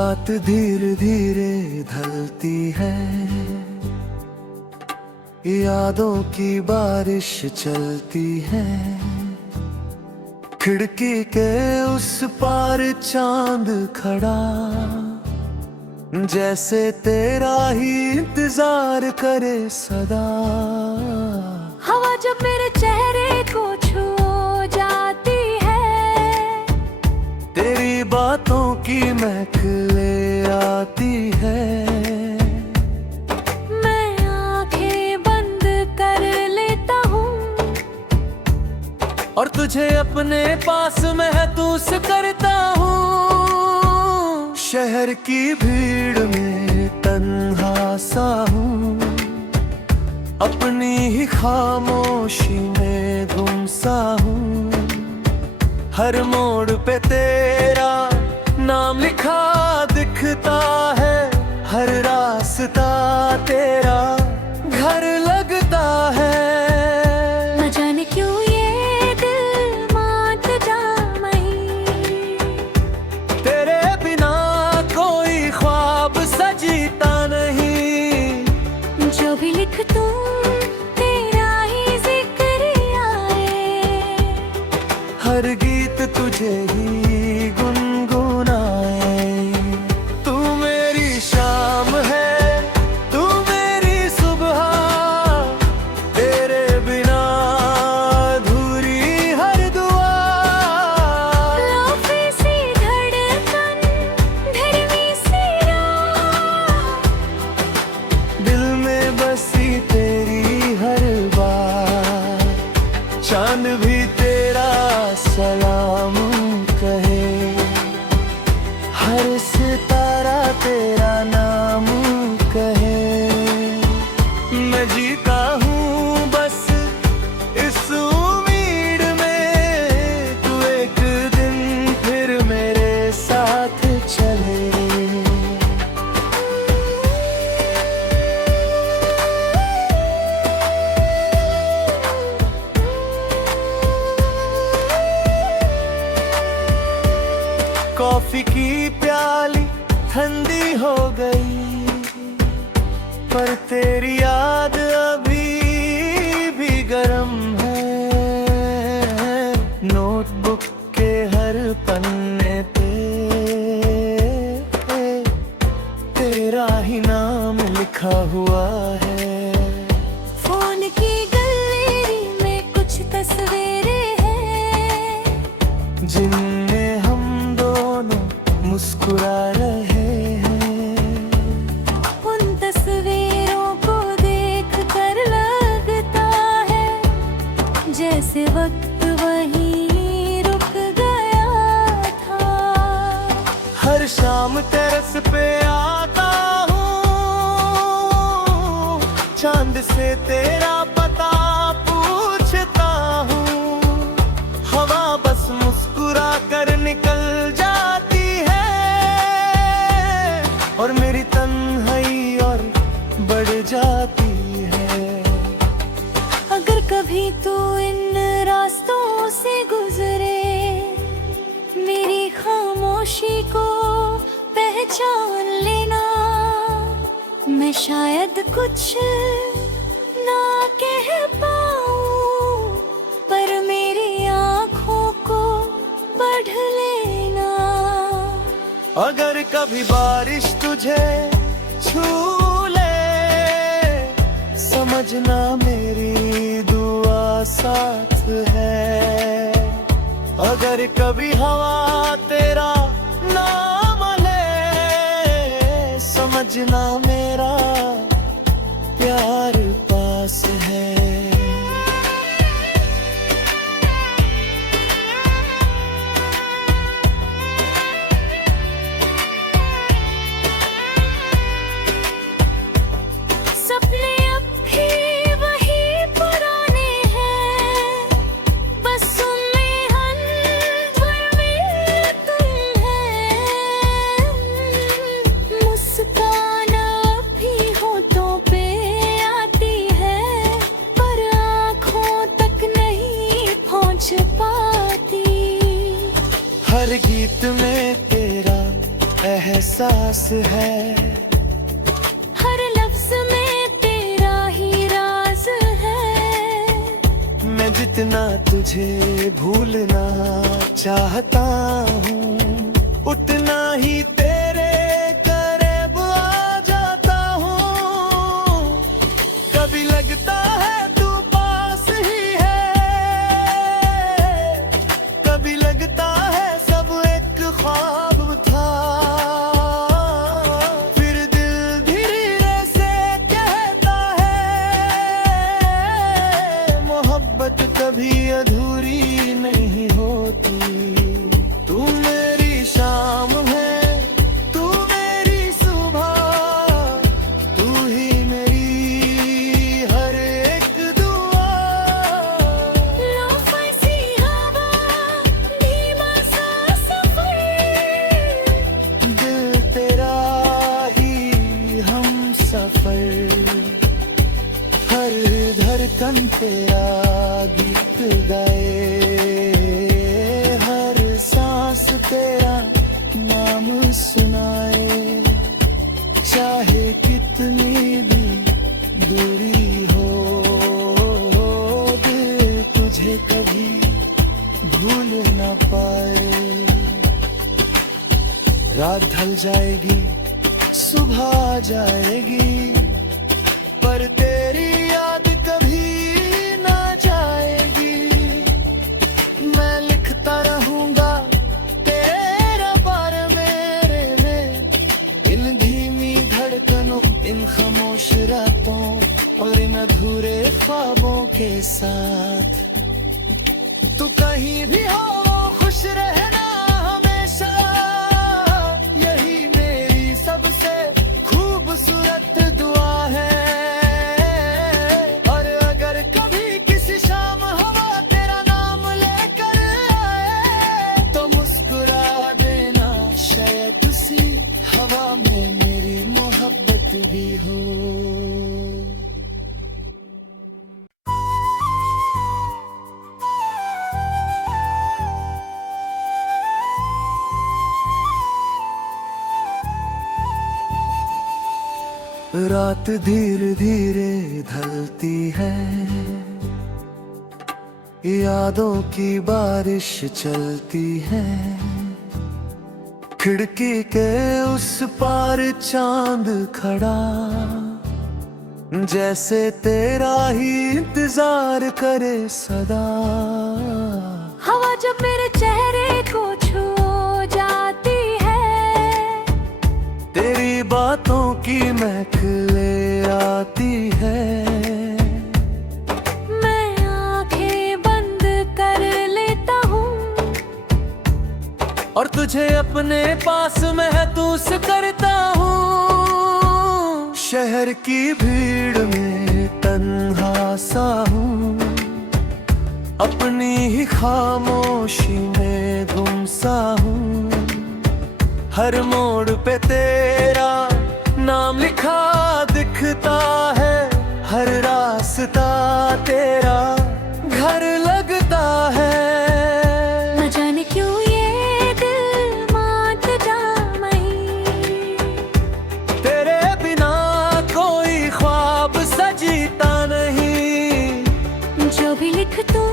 रात धीरे धीरे ढलती है, यादों की बारिश चलती है। खिड़की के उस पार चांद खड़ा, जैसे तेरा ही इंतजार करे सदा। हवा जब मेरे चेहरे को छू जाती है, तेरी बातों की महक ले आती है। मैं आंखें बंद कर लेता हूँ और तुझे अपने पास महसूस करता हूँ। शहर की भीड़ में तन्हा सा हूँ, अपनी ही खामोशी में गुम सा हूँ। हर मोड़ पे तेरा नाम लिखा दिखता है, हर रास्ता तेरा घर लगता है। न जाने क्यों ये दिल मात जा मही, तेरे बिना कोई ख्वाब सजीता नहीं। जो भी लिख तू तेरा ही जिक्र आए, हर गीत तुझे ही गुनगुनाए। तू मेरी शाम है, तू मेरी सुबह, तेरे बिना अधूरी हर दुआ। लोफी सी धड़कन, धरमी सी राह, दिल में बसी तेरी हर बात। चांद भी तेरा सलाम कहे, हर सितारा तेरा नाम कहे। मैं जीता हूँ बस इस उम्मीद में, तू एक दिन फिर मेरे साथ चले। कॉफी की प्याली ठंडी हो गई, पर तेरी याद अभी भी गर्म है। नोटबुक के हर पन्ने पे तेरा ही नाम लिखा हुआ है। फोन की गैलरी में कुछ तस्वीरें हैं, जिनमें हम दोनों मुस्कुरा रहे हैं। उन तस्वीरों को देख कर लगता है जैसे वक्त वहीं रुक गया था। हर शाम टेरेस पे आता हूँ, चांद से तेरा पता पूछता हूँ। हवा बस मुस्कुरा कर निकल जाती है, और मेरी तन्हाई और बढ़ जाती है। अगर कभी तू इन रास्तों से गुजरे, मेरी खामोशी को पहचान लेना। मैं शायद कुछ ना कह पाऊं, पर मेरी आँखों को पढ़ लेना। अगर कभी बारिश तुझे छू ले, समझना मेरी दुआ साथ है। अगर कभी हवा तेरा नाम ले, समझना मेरा प्यार पास है। सपने अब भी वही पुराने हैं, बस उनमें हर में तुम है। मुस्कान अब भी होठों पे आती है, पर आँखों तक नहीं पहुँच पाती। हर गीत में तेरा एहसास है। हर लफ्ज में तेरा ही राज है। मैं जितना तुझे भूलना चाहता हूँ, उतना ही तेरे करीब आ जाता हूँ। कभी लगता है तू पास ही है, कभी लगता है सब एक ख्वाब था। फिर दिल धीरे से कहता है, मोहब्बत कभी अधूरी नहीं होती। तू मेरी शाम है, तू मेरी सुबह, तू ही मेरी हर एक दुआ। लोफसी हवा, धीमा सा सफर, दिल तेरा ही हम सफर। हर धड़कन तेरा गीत गाए, हर सांस तेरा नाम सुनाए। चाहे कितनी भी दूरी हो, दिल तुझे कभी भूल ना पाए। रात ढल जाएगी, सुबह आ जाएगी, पर तेरी याद कभी ना जाएगी। मैं लिखता रहूंगा तेरा बारे मेरे में, इन धीमी धड़कनों, इन खामोश रातों और इन अधूरे ख्वाबों के साथ। तू कहीं भी हो खुश रहना हमेशा, यही मेरी सबसे खूबसूरत दुआ है। और अगर कभी किसी शाम हवा तेरा नाम लेकर आए, तो मुस्कुरा देना, शायद उसी हवा में मेरी मोहब्बत भी हो। रात धीरे धीरे ढलती है, यादों की बारिश चलती है। खिड़की के उस पार चांद खड़ा, जैसे तेरा ही इंतजार करे सदा। हवा जब मेरे चेहरे को छू जाती है, तेरी बातों की महक ले आती है। मैं आंखें बंद कर लेता हूँ और तुझे अपने पास महसूस करता हूँ। शहर की भीड़ में तन्हा सा हूँ, अपनी ही खामोशी में गुम सा हूँ। हर मोड़ पे तेरा नाम लिखा दिखता है, हर रास्ता तेरा घर लगता है। न जाने क्यों ये दिल मात जा मही, तेरे बिना कोई ख्वाब सजीता नहीं। जो भी लिख तू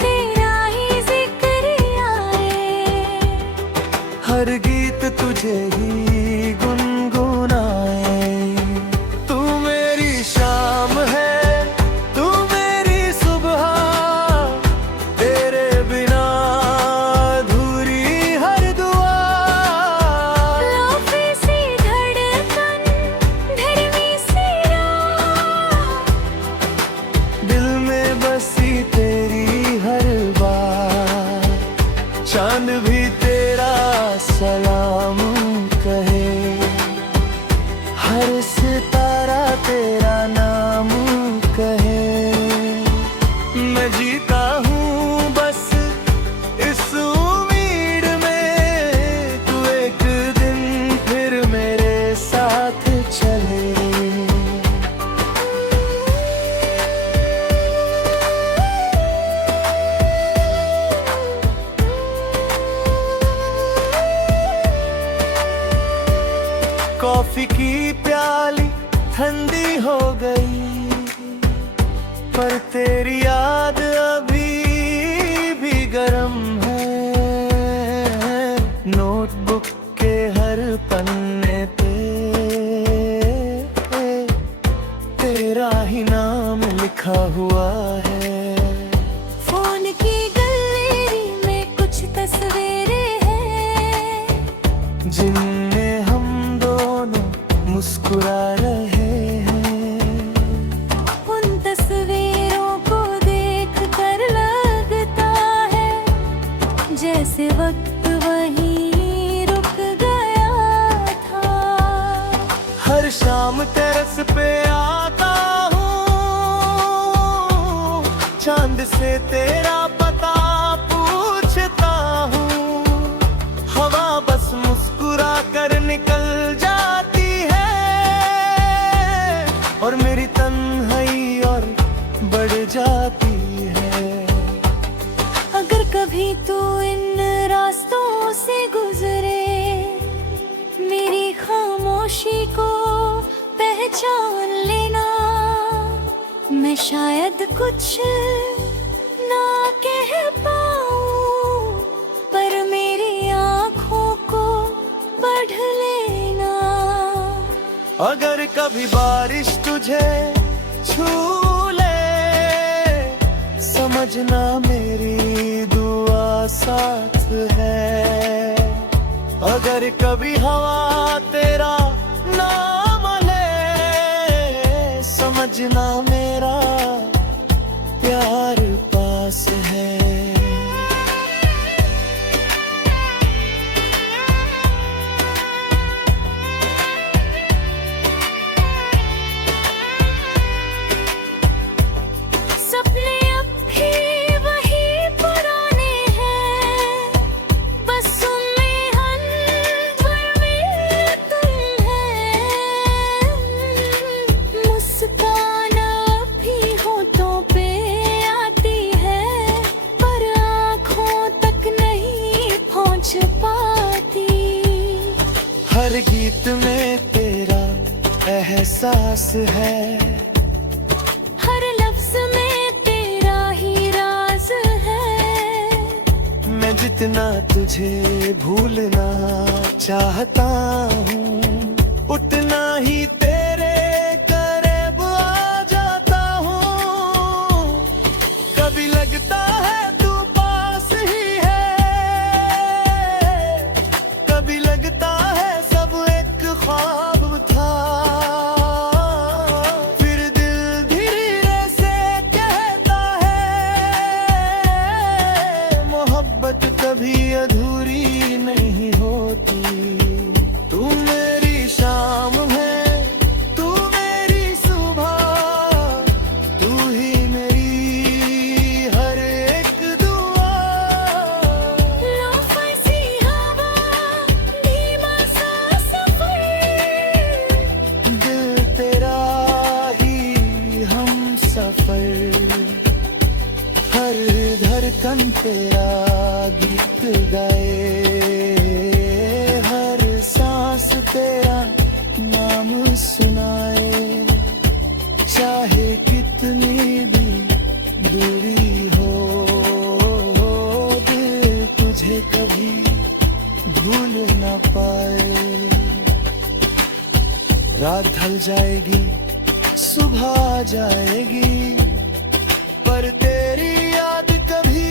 तेरा ही जिक्र आए, हर गीत तुझे ही गुनगुनाए। तू मेरी शाम है, तू मेरी ठंडी हो गई, पर तेरी याद अभी भी गर्म है। नोटबुक के हर पन्ने पे तेरा ही नाम लिखा हुआ है। फोन की गैलरी में कुछ तस्वीरें हैं, जिनमें हम दोनों मुस्कुरा रहे हैं। उन तस्वीरों को देख कर लगता है जैसे वक्त वहीं रुक गया था। हर शाम टेरेस पे आता हूँ, चांद से तेरा पता पूछता हूँ। हवा बस मुस्कुरा कर निकल जाती है, और मेरी तन्हाई और बढ़ जाती है। अगर कभी तू इन रास्तों से गुजरे, मेरी खामोशी को पहचान लेना। मैं शायद कुछ ना कह पाऊं, पर मेरी आँखों को पढ़ लेना। अगर कभी बारिश तुझे छू ले, समझना मेरी दुआ साथ है। अगर कभी हवा तेरा नाम ले, समझना मेरा प्यार पास है। सपने अब भी वही पुराने हैं, बस उनमें हर में तुम है। मुस्कान अब भी होठों पे आती है, पर आँखों तक नहीं पहुँच पाती। हर गीत में तेरा एहसास है, हर लफ्ज में तेरा ही राज है। मैं जितना तुझे भूलना चाहता हूँ, उतना ही तेरे करीब आ जाता हूँ। कभी लगता है तू पास ही है, कभी लगता है सब एक ख्वाब था। फिर दिल धीरे से कहता है, मोहब्बत कभी अधूरी नहीं होती। तू मेरी शाम है, तू मेरी सुबह, तू ही मेरी हर एक दुआ। लो फंसी हवा, धीमा सा सफर, दिल तेरा ही हम सफर। हर धड़कन तेरा गीत गाए, हर सांस तेरा नाम सुनाए। चाहे कितनी भी दूरी हो, दिल तुझे कभी भूल ना पाए। रात ढल जाएगी, सुबह आ जाएगी, पर तेरी याद कभी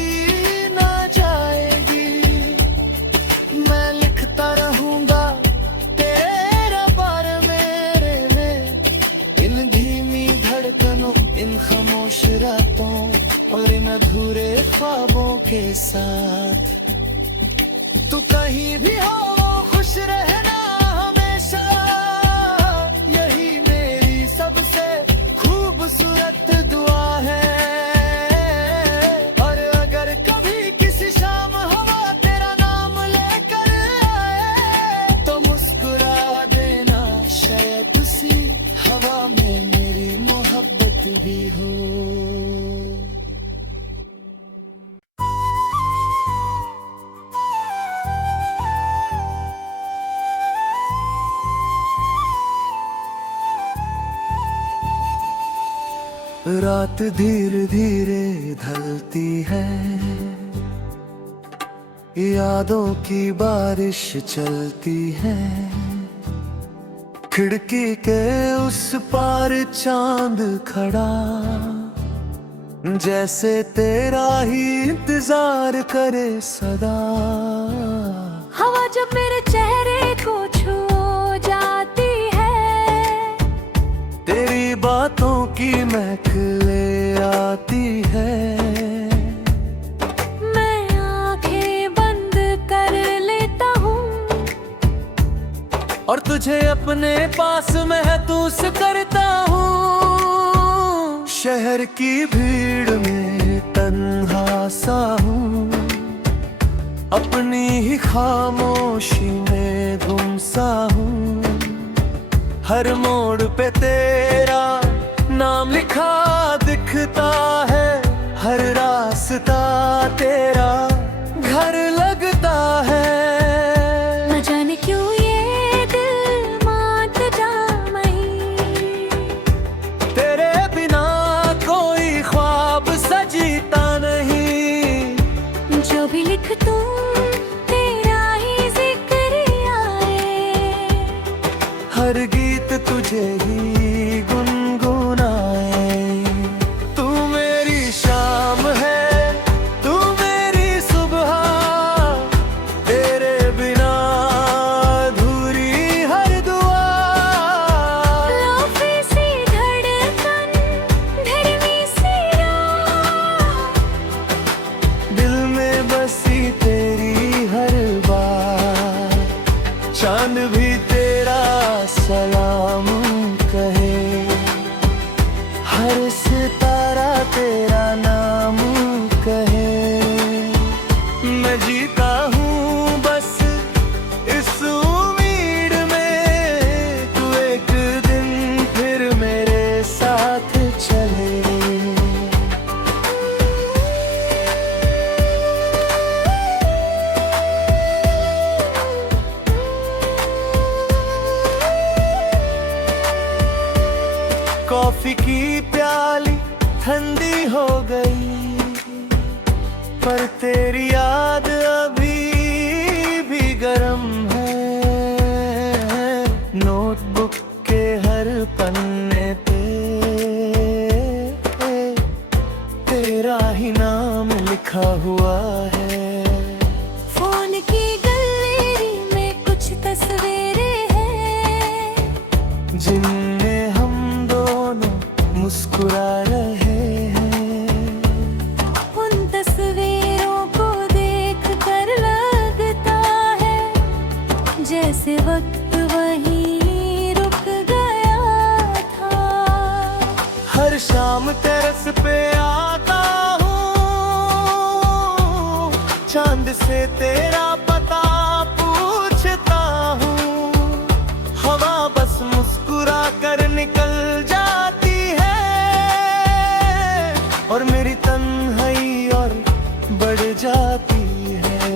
ना जाएगी। मैं लिखता रहूंगा तेरे बारे में, इन धीमी धड़कनों, इन खामोश रातों, और इन अधूरे ख्वाबों के साथ। तू कहीं भी हो खुश रहना हमेशा, यही मेरी सबसे खूबसूरत दुआ है। और अगर कभी किसी शाम हवा तेरा नाम लेकर आए, तो मुस्कुरा देना, शायद उसी हवा में मेरी मोहब्बत भी हो। रात धीरे धीरे ढलती है, यादों की बारिश चलती है। खिड़की के उस पार चांद खड़ा, जैसे तेरा ही इंतजार करे सदा। हवा जब मेरे चेहरे को छू जाती है, तेरी बातों की महक ले आती है। मैं आंखें बंद कर लेता हूँ और तुझे अपने पास महसूस करता हूँ। शहर की भीड़ में तन्हा सा हूँ, अपनी ही खामोशी में गुम सा हूँ। हर मोड़ पे तेरा नाम लिखा दिखता है, हर रास्ता तेरा घर लगता है। न जाने क्यों ये दिल मात जा मही, तेरे बिना कोई ख्वाब सजीता नहीं। जो भी लिख तू तेरा ही जिक्र आए, हर गीत तुझे ही गुनगुनाए। तू मेरी शाम है, तू मेरी सुबह, तेरे बिना अधूरी हर दुआ। लोफी सी धड़कन, धरनी सी राह, दिल में बसी तेरी हर बात। चांद भी तेरा सलाम कहे, हर सितारा तेरा नाम कहे। मैं जीता हूँ बस इस उम्मीद में, तू एक दिन फिर मेरे साथ चले। कॉफी की प्याली ठंडी हो गई, पर तेरी याद अभी भी गर्म है। नोटबुक के हर पन्ने पे तेरा ही नाम लिखा हुआ है। फोन की गैलरी में कुछ तस्वीरें हैं, जिनमें हम दोनों मुस्कुरा रहे हैं। उन तस्वीरों को देख कर लगता है जैसे वक्त वहीं रुक गया था। हर शाम टेरेस पे आता हूँ, चांद से तेरा पता पूछता हूँ। हवा बस मुस्कुरा कर निकल जाती है, और मेरी तन्हाई और बढ़ जाती है।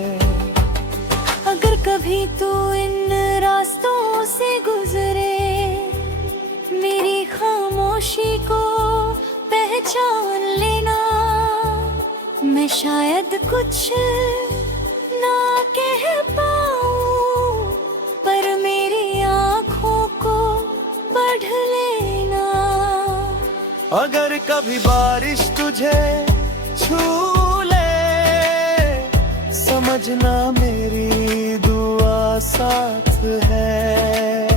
अगर कभी तू इन रास्तों से गुजरे, मेरी खामोशी को पहचान लेना। मैं शायद कुछ ना कह पाऊं, पर मेरी आँखों को पढ़ लेना। अगर कभी बारिश तुझे छू ले, समझना मेरी दुआ साथ है।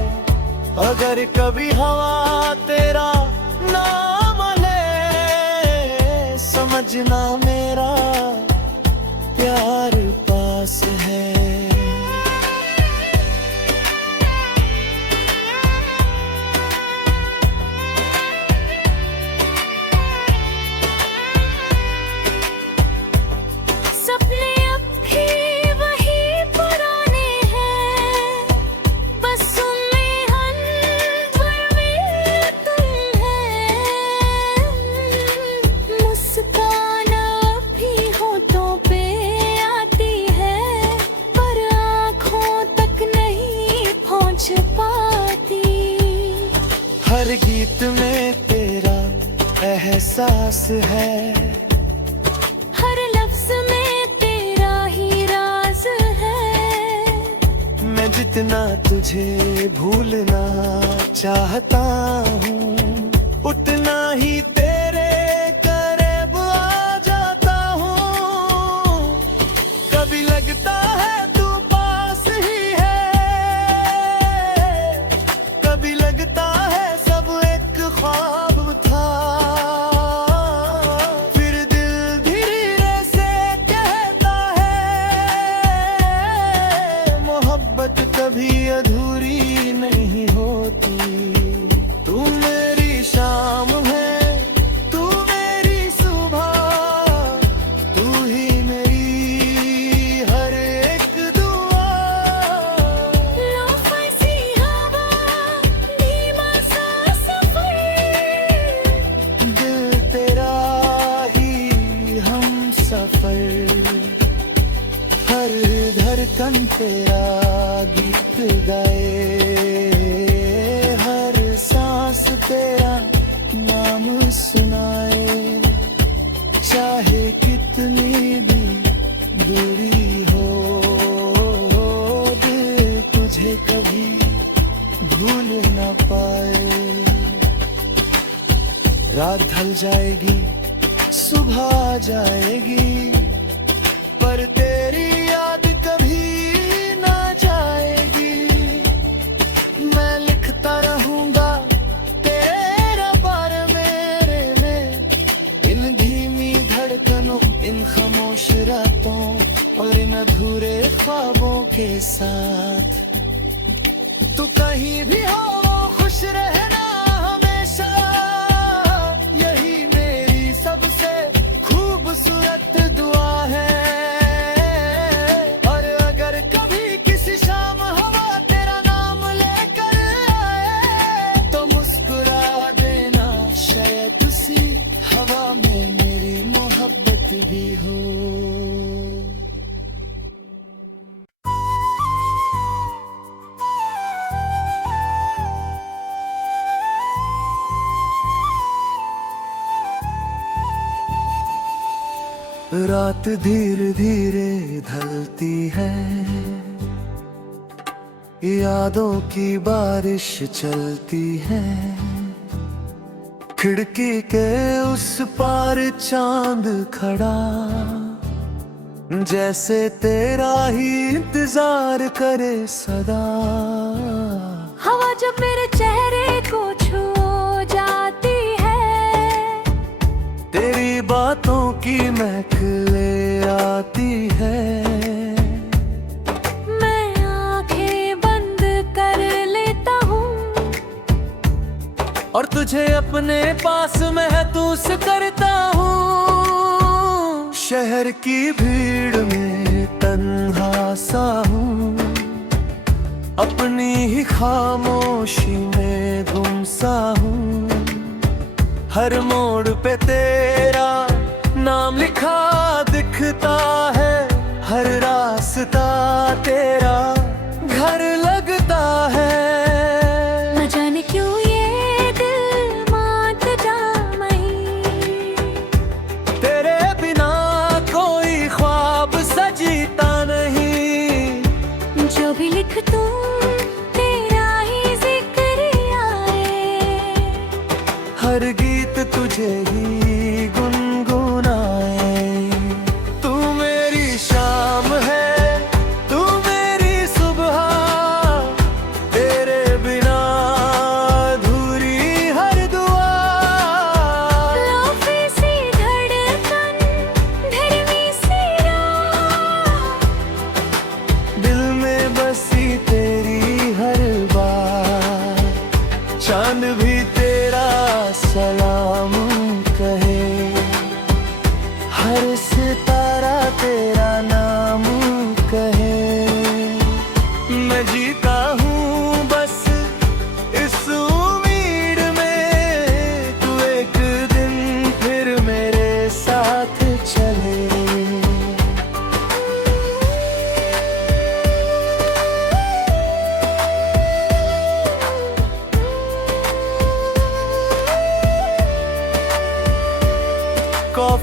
अगर कभी हवा तेरा नाम ले, समझना मेरा प्यार पास है। सपने अब भी वही पुराने हैं, बस उनमें हर में तुम है। मुस्कान अब भी होठों पे आती है, पर आँखों तक नहीं पहुँच पाती। हर गीत में तेरा एहसास है। हर लफ्ज में तेरा ही राज है। मैं जितना तुझे भूलना चाहता हूँ, उतना ही तेरे करीब आ जाता हूँ। कभी लगता है तू पास ही है, कभी लगता है सब एक ख्वाब था। फिर दिल धीरे से कहता है, मोहब्बत कभी अधूरी नहीं होती। तू मेरी शाम है, तू मेरी सुबह, तू ही मेरी हर एक दुआ। लो फंसी हवा, धीमा सा सफर, दिल तेरा ही हम सफर। हर धड़कन तेरा गीत गाए, हर सांस तेरा नाम सुनाए। चाहे कितनी भी दूरी हो, दिल तुझे कभी भूल न पाए। रात ढल जाएगी, सुबह आ जाएगी, पर तेरी याद कभी ना जाएगी। मैं लिखता रहूंगा तेरे बारे मेरे में, इन धीमी धड़कनों, इन खामोश रातों और इन अधूरे ख्वाबों के साथ। तू कहीं भी हो खुश रहना हमेशा, यही मेरी सबसे खूबसूरत दुआ है। और अगर कभी किसी शाम हवा तेरा नाम लेकर आए, तो मुस्कुरा देना, शायद उसी हवा में मेरी मोहब्बत भी हो। रात धीरे धीरे ढलती है, यादों की बारिश चलती है। खिड़की के उस पार चांद खड़ा, जैसे तेरा ही इंतजार करे सदा। हवा जब मेरे चेहरे को छू जाती है, तेरी बातों की महक ले आती है। मैं आंखें बंद कर लेता हूँ, और तुझे अपने पास महसूस करता हूँ। शहर की भीड़ में तन्हा सा हूँ, अपनी ही खामोशी में गुम सा हूँ। हर मोड़ पे तेरा नाम लिखा दिखता है, हर रास्ता तेरा घर लगता है। न जाने क्यों ये दिल मात जा मही, तेरे बिना कोई ख्वाब सजीता नहीं। जो भी लिख तू तेरा ही जिक्र आए, हर गीत तुझे ही गुनगुनाए। तू मेरी शाम है, तू मेरी सुबह, तेरे बिना अधूरी हर दुआ। लोफी सी धड़कन, धरमी सी राह, दिल में बसी तेरी हर बात। चांद भी तेरा सलाम कहे।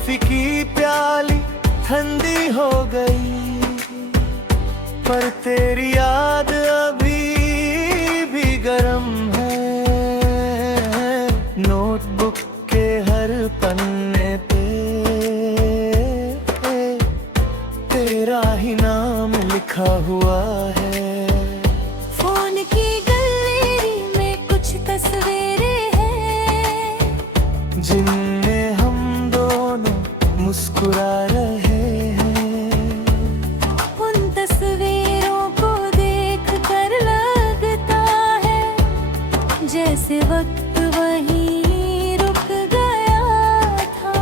कॉफी की प्याली ठंडी हो गई, पर तेरी याद अभी भी गर्म है। नोटबुक के हर पन्ने पे तेरा ही नाम लिखा हुआ है। फोन की गैलरी में कुछ तस्वीरें हैं, जिनमें हम दोनों मुस्कुरा रहे हैं। उन तस्वीरों को देख कर लगता है जैसे वक्त वहीं रुक गया था।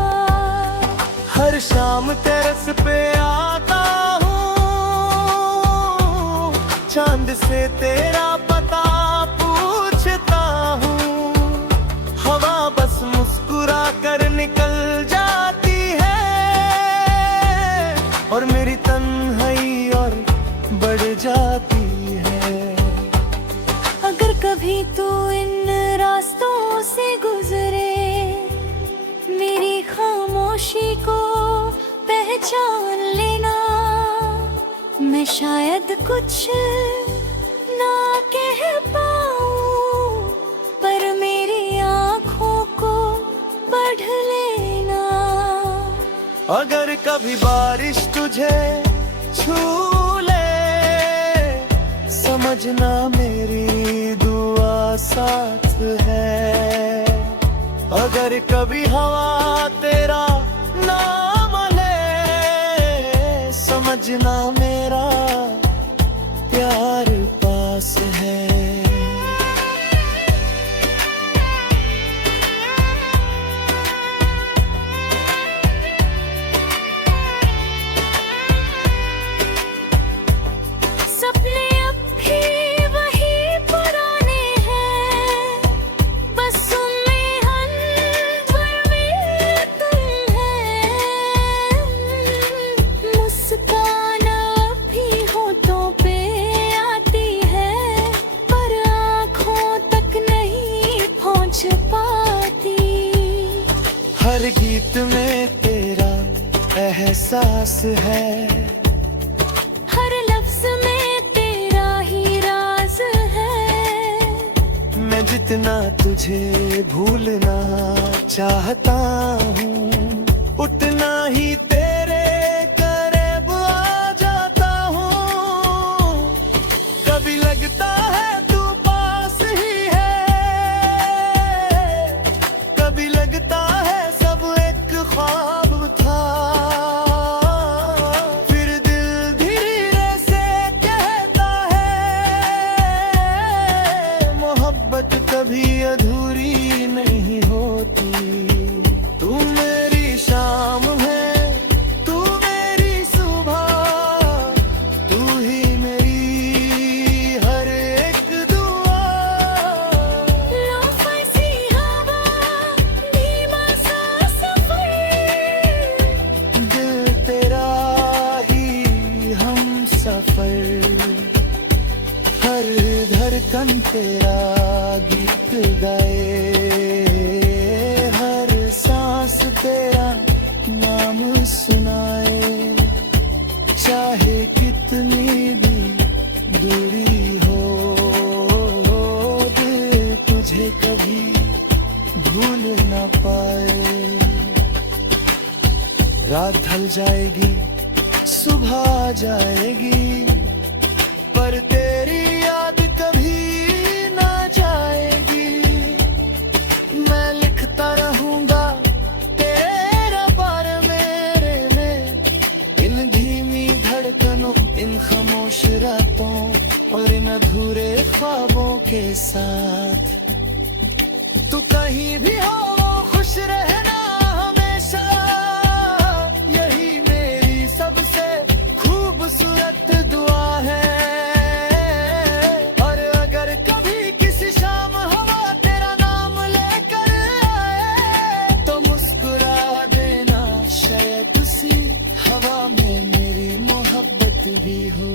हर शाम टेरेस पे आता हूँ, चांद से तेरा पता पूछता हूँ। हवा बस मुस्कुरा कर निकल जाती है, और मेरी तन्हाई और बढ़ जाती है। अगर कभी तू इन रास्तों से गुजरे, मेरी खामोशी को पहचान लेना। मैं शायद कुछ ना कह पाऊं, पर मेरी आँखों को पढ़ लेना। अगर कभी बारिश तुझे छू ले, समझना मेरी दुआ साथ है। अगर कभी हवा तेरा नाम ले, समझना मेरा प्यार पास है। सपने अब भी वही पुराने हैं, बस उनमें हंस में तुम है। मुस्कान अब भी होठों पे आती है, पर आँखों तक नहीं पहुँच पाती। हर गीत में तेरा एहसास है, हर लफ्ज में तेरा ही राज है। मैं जितना तुझे भूलना चाहता हूँ, उतना ही तेरे करीब आ जाता हूँ। कभी लगता है तू पास ही है, कभी लगता है सब एक ख्वाब था। फिर दिल धीरे से कहता है, मोहब्बत कभी अधूरी नहीं होती। तू मेरी शाम है, तू मेरी सुबह, तू ही मेरी हर एक दुआ। लोफर सी हवा, धीमा सा सफर, दिल तेरा ही हम सफर। हर धड़कन तेरा गीत गाए, हर सांस तेरा नाम सुनाए। चाहे कितनी भी दूरी हो, दिल तुझे कभी भूल न पाए। रात ढल जाएगी, सुबह आ जाएगी, पर तेरी याद कभी ना जाएगी। मैं लिखता रहूंगा तेरा बारे मेरे में, इन धीमी धड़कनों, इन खामोश रातों, और इन अधूरे ख्वाबों के साथ। तू कहीं भी हो खुश रहना हमेशा, यही मेरी सबसे खूबसूरत दुआ है। और अगर कभी किसी शाम हवा तेरा नाम लेकर आए, तो मुस्कुरा देना, शायद उसी हवा में मेरी मोहब्बत भी हो।